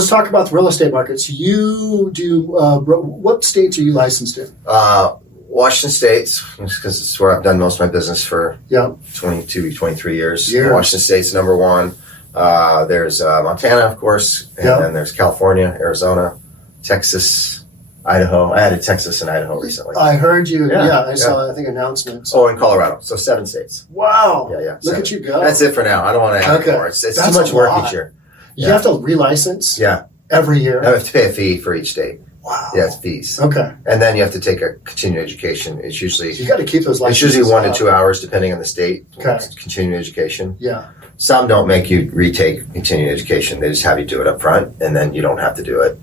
Let's talk about the real estate markets. You do, what states are you licensed in? Washington State, because it's where I've done most of my business for 22, 23 years. Washington State's number one. There's Montana, of course, and then there's California, Arizona, Texas, Idaho. I added Texas and Idaho recently. I heard you. I saw, I think, announcements. Oh, and Colorado. So 7 states. Wow. Yeah. Look at you go. That's it for now. I don't want to add more. It's too much work each year. You have to relicense every year? I have to pay a fee for each state. Wow. Yeah, it's fees. Okay. And then you have to take a continuing education. It's usually... So you got to keep those licenses. It's usually 1 to 2 hours, depending on the state. Okay. Continuing education. Yeah. Some don't make you retake continuing education. They just have you do it up front, and then you don't have to do it.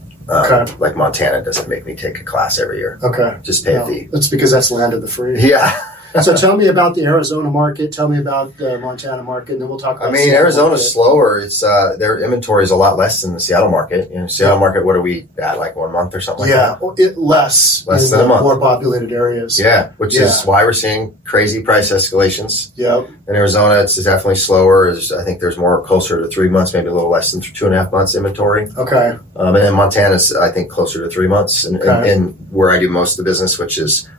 Like Montana doesn't make me take a class every year. Okay. Just pay a fee. That's because that's land of the free. Yeah. So tell me about the Arizona market. Tell me about the Montana market, and then we'll talk about Arizona's slower. It's their inventory is a lot less than the Seattle market. Seattle market, what are we at, like 1 month or something like that? Less than a month. More populated areas. Yeah, which is why we're seeing crazy price escalations. Yep. In Arizona, it's definitely slower. I think there's more closer to 3 months, maybe a little less than 2.5 months inventory. Okay. And then Montana's, I think, closer to 3 months. And where I do most of the business, which is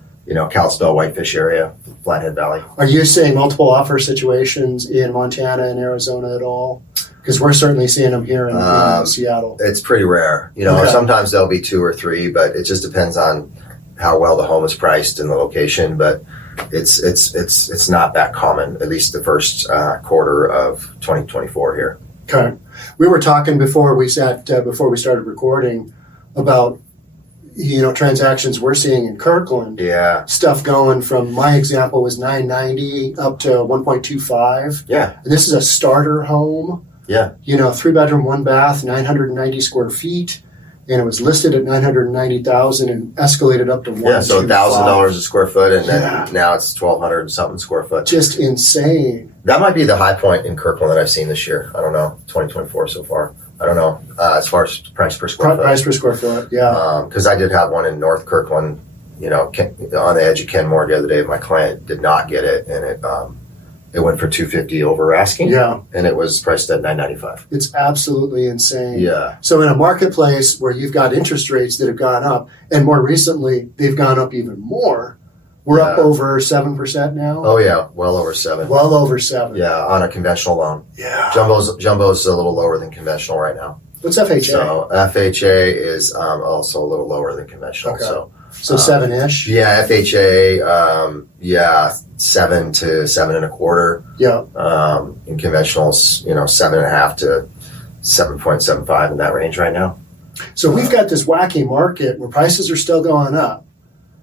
Kalispell, Whitefish area, Flathead Valley. Are you seeing multiple offer situations in Montana and Arizona at all? Because we're certainly seeing them here in Seattle. It's pretty rare. Sometimes there'll be 2 or 3, but it just depends on how well the home is priced and the location. But it's not that common, at least the first quarter of 2024 here. Okay. We were talking before we started recording about transactions we're seeing in Kirkland. Yeah. Stuff going from, my example was $990 up to $1.25. Yeah. And this is a starter home. Yeah. 3-bedroom, 1 bath, 990 square feet. And it was listed at $990,000 and escalated up to $1.25. Yeah, so $1,000 a square foot, and then now it's $1,200 and something square foot. Just insane. That might be the high point in Kirkland that I've seen this year. I don't know, 2024 so far. I don't know, as far as price per square foot. Price per square foot, yeah. Because I did have one in North Kirkland, on the edge of Kenmore the other day. My client did not get it, and it went for $250 over asking. Yeah. And it was priced at $995. It's absolutely insane. Yeah. So in a marketplace where you've got interest rates that have gone up, and more recently they've gone up even more, we're up over 7% now. Oh yeah, well over 7. Well over 7. Yeah, on a conventional loan. Yeah. Jumbo's a little lower than conventional right now. What's FHA? So FHA is also a little lower than conventional. Okay. So 7-ish. Yeah, FHA. 7 to 7.25. Yeah. In conventionals, 7.5 to 7.75 in that range right now. So we've got this wacky market where prices are still going up.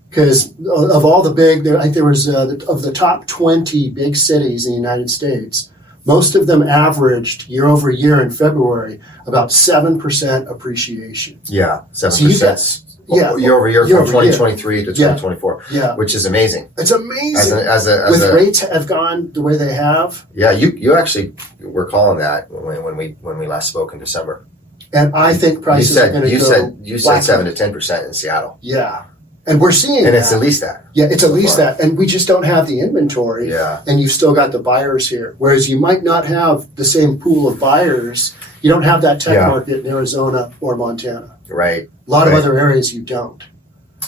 Because of all the big, I think there was, of the top 20 big cities in the United States, most of them averaged year over year in February about 7% appreciation. Yeah, 7%. Yeah, year over year from 2023 to 2024. Yeah, which is amazing. It's amazing. With rates have gone the way they have. Yeah, you actually were calling that when we last spoke in December. And I think prices are going to go. You said 7 to 10% in Seattle. Yeah. And we're seeing it's at least that. Yeah, it's at least that. And we just don't have the inventory. Yeah. And you've still got the buyers here. Whereas you might not have the same pool of buyers. You don't have that tech market in Arizona or Montana. Right. A lot of other areas you don't.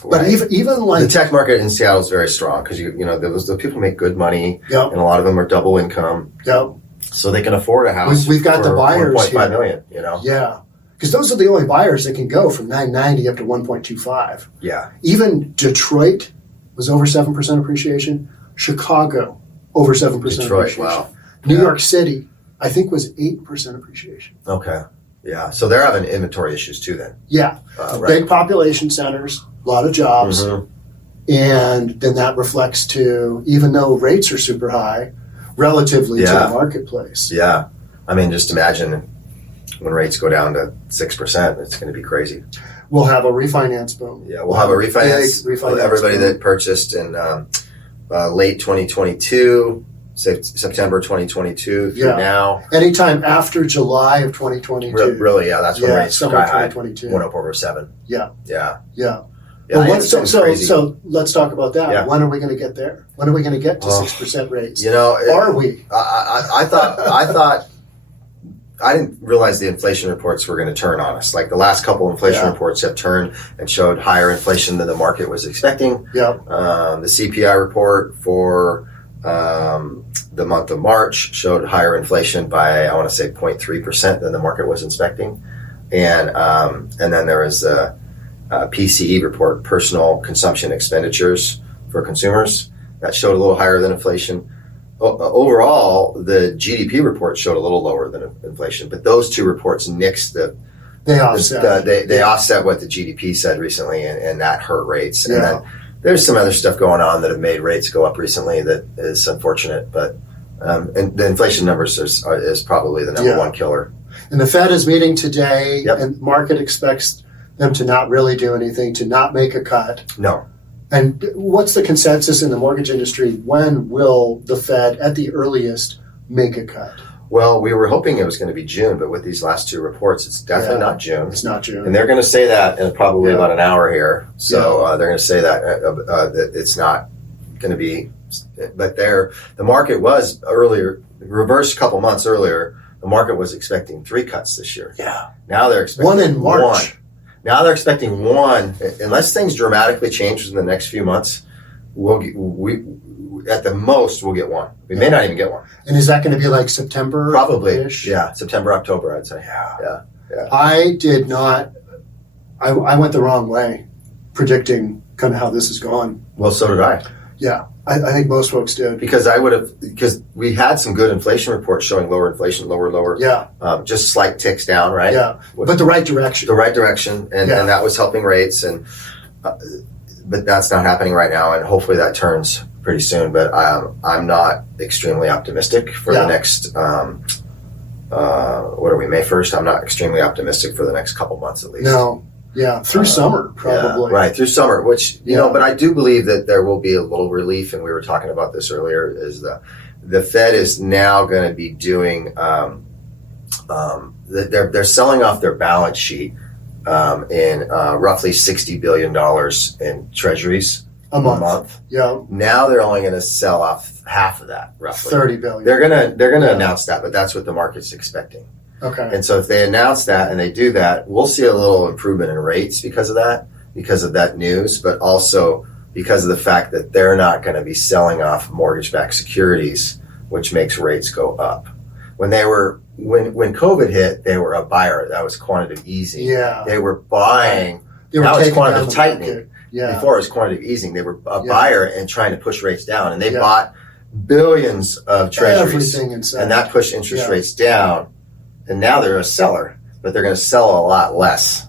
Right. But even like the tech market in Seattle is very strong because the people make good money. Yep. And a lot of them are double income. Yep. So they can afford a house. We've got the buyers 1.5 million, Yeah. Because those are the only buyers that can go from 990 up to 1.25. Yeah. Even Detroit was over 7% appreciation. Chicago, over 7% appreciation. Wow. New York City, I think, was 8% appreciation. Okay. Yeah. So they're having inventory issues too then. Yeah. Right. Big population centers, a lot of jobs. Mm-hmm. And then that reflects to, even though rates are super high, relatively to the marketplace. Yeah. I mean, just imagine when rates go down to 6%, it's going to be crazy. We'll have a refinance boom. Yeah, we'll have a refinance. Everybody that purchased in late 2022, September 2022 through now. Anytime after July of 2022. Really, that's when rates sky high. 2022. Went up over 7. Yeah. Yeah. Yeah. Yeah, so let's talk about that. Yeah. When are we going to get there? When are we going to get to 6% rates? Are we? I thought I didn't realize the inflation reports were going to turn on us. Like the last couple inflation reports have turned and showed higher inflation than the market was expecting. Yeah. The CPI report for the month of March showed higher inflation by, I want to say 0.3% than the market was expecting. And then there was a PCE report, personal consumption expenditures for consumers, that showed a little higher than inflation. Overall, the GDP report showed a little lower than inflation, but those two reports nixed they offset. They offset what the GDP said recently, and that hurt rates. Yeah. And then there's some other stuff going on that have made rates go up recently that is unfortunate, but and the inflation numbers is probably the number one killer. And the Fed is meeting today, Yep. and the market expects them to not really do anything, to not make a cut. No. And what's the consensus in the mortgage industry? When will the Fed, at the earliest, make a cut? Well, we were hoping it was going to be June, but with these last two reports, it's definitely not June. It's not June. And they're going to say that in probably about an hour here. So they're going to say that it's not going to be. But the market was earlier, reversed a couple months earlier, the market was expecting 3 cuts this year. Yeah. Now they're expecting one in March. Now they're expecting 1, unless things dramatically change in the next few months. At the most, we'll get 1. We may not even get 1. And is that going to be like September? Probably, yeah. September, October, I'd say. Yeah. I did not, I went the wrong way predicting kind of how this is going. Well, so did I. Yeah, I think most folks did. Because we had some good inflation reports showing lower inflation, lower. Yeah. Just slight ticks down, right? Yeah, but the right direction. The right direction, and that was helping rates, but that's not happening right now, and hopefully that turns pretty soon. But I'm not extremely optimistic for the next. What are we, May 1st? I'm not extremely optimistic for the next couple months at least. No. Yeah, through summer, probably. Yeah, right, through summer, which, you know, but I do believe that there will be a little relief, and we were talking about this earlier, is the Fed is now going to be doing, they're selling off their balance sheet in roughly $60 billion in treasuries a month. Yeah. Now they're only going to sell off half of that, roughly. $30 billion. They're gonna announce that, but that's what the market's expecting. Okay. And so if they announce that and they do that, we'll see a little improvement in rates because of that news, but also because of the fact that they're not going to be selling off mortgage-backed securities, which makes rates go up. When COVID hit, they were a buyer. That was quantitative easing. Yeah. They were buying. Now it's quantitative tightening. Yeah. Before it was quantitative easing. They were a buyer and trying to push rates down, and they bought billions of treasuries, everything inside. and that pushed interest rates down. And now they're a seller, but they're going to sell a lot less.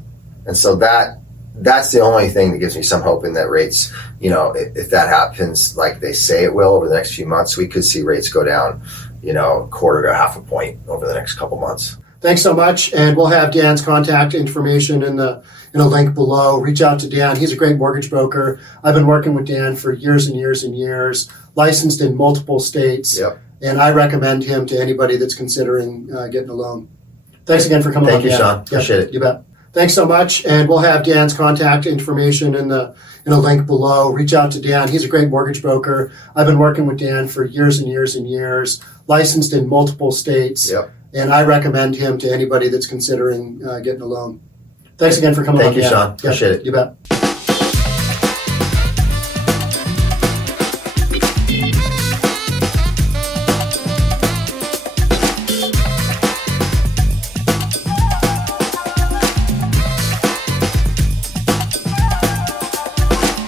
And so that's the only thing that gives me some hope in that rates, you know, if that happens like they say it will over the next few months, we could see rates go down, you know, 1/4 to 1/2 point over the next couple months. Thanks so much. And we'll have Dan's contact information in a link below. Reach out to Dan. He's a great mortgage broker. I've been working with Dan for years and years and years, licensed in multiple states. Yep. And I recommend him to anybody that's considering getting a loan. Thanks again for coming on, Thank you, Sean. Appreciate it. You bet. Thanks so much. And we'll have Dan's contact information in a link below. Reach out to Dan. He's a great mortgage broker. I've been working with Dan for years and years and years, licensed in multiple states. Yep. And I recommend him to anybody that's considering getting a loan. Thanks again for coming on, Dan. Thank you, Sean. Appreciate it. You bet.